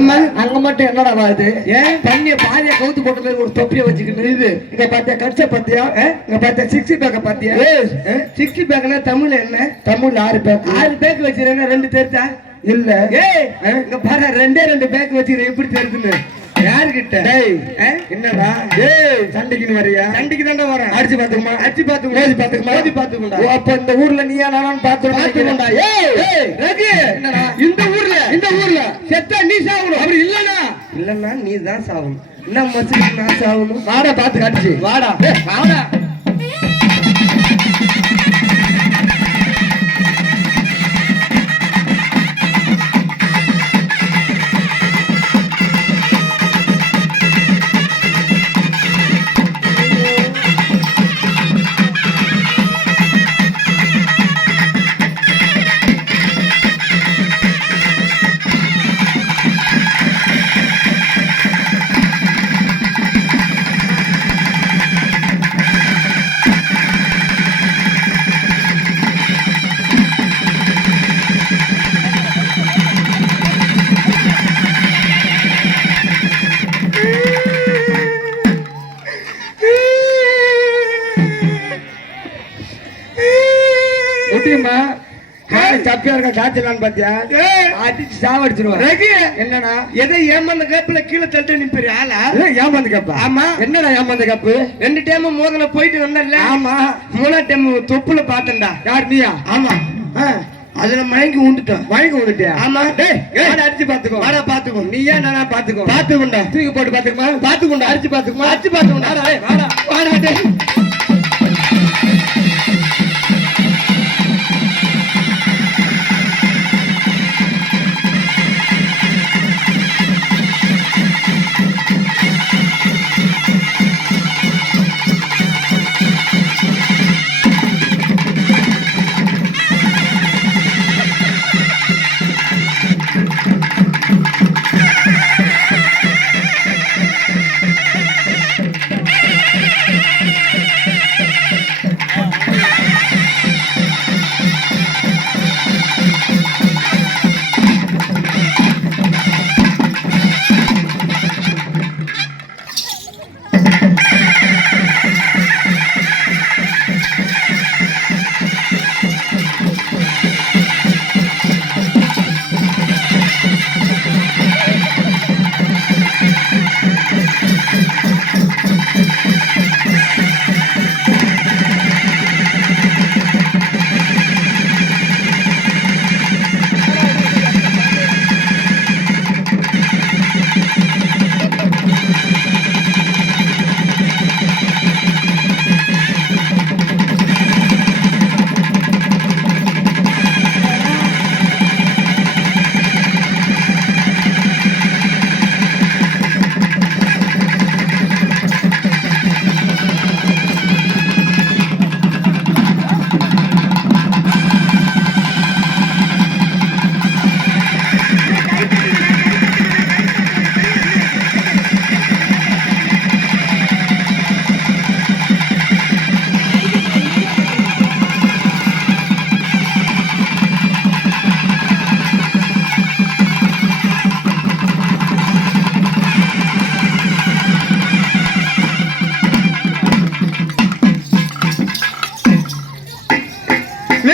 ஆமா அங்க மட்டும் என்னடா வாது ஏன் தண்ணிய பாதிய கவுத்து போட்ட மாதிரி ஒரு தொப்பிய வச்சுக்கிட்டு இது. இங்க பாத்தியா கடிச்ச பாத்தியா? இங்க பாத்தியா சிக்ஸி பேக்க பாத்தியா சிக்ஸ்டி பேக்னா தமிழ் என்ன? தமிழ் ஆறு பேக். ஆறு பேக் வச்சிருக்கேன் ரெண்டு தெரிஞ்சா இல்ல. ஏய் இங்க பாரு ரெண்டே ரெண்டு பேக் வச்சிருக்கேன் எப்படி தெரியுதுன்னு யாருகிட்ட? டேய்? என்னடா? ஏய் சண்டைக்குன்னு வரியா? சண்டைக்கு தாண்டா வரேன் அடிச்சு பாத்துக்குமா அடிச்சு பாத்துக்கோ மோதி பாத்துக்குமா மோதி பாத்துக்கோடா ஓ, அப்ப இந்த ஊர்ல நீயா நானும் பாத்துக்கோண்டா பாத்துக்கோண்டா ஏய் ஏய் ரகு என்னடா? இந்த ஊர்ல இந்த ஊர்ல. செத்தா நீ சாவணும் அப்படி இல்லனா இல்லன்னா நீ தான் சாவணும் என்ன மச்சி நான் சாவணும் வாடா பாத்து காட்டுச்சு. வாடா. வாடா. முடியுமா சப்பியா இருக்க காய்ச்சலான்னு பாத்தியா? ஏய், அடிச்சு சாவடிச்சிருவான். ரகு என்னடா? எதை ஏமாந்த கேப்ல கீழே தள்ளிட்டு நீ பெரிய ஆளா? ஏய், ஏமாந்து கப்பா? ஆமா. என்னடா ஏமாந்து கப்பு? ரெண்டு டைம் மோதல போயிட்டு வந்தல ஆமா. மூணா டைம் தொப்புல பார்த்தேன்டா. யார் நீயா? ஆமா. அதுல மயங்கி உண்டுட்டோம் வாங்கி வந்துட்டியா ஆமா. டேய் அடிச்சு பாத்துக்கோ. வாடா பாத்துக்கோ. நீ ஏன் நானா பாத்துக்கோ? பாத்துக்கோண்டா. தூக்கி போட்டு பாத்துக்குமா? பாத்துக்கோண்டா. அடிச்சு பாத்துக்குமா? அடிச்சு பாத்துக்கோண்டா.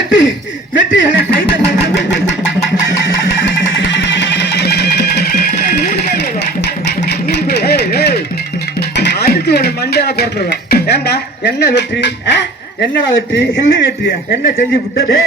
வெற்றி வெற்றி என கை அடிச்சு ஒண்ணு மண்டையில போட்டுருவேன் ஏண்டா? என்ன வெற்றி? என்னடா வெற்றி? என்ன வெற்றியா? என்ன செஞ்சு விட்ட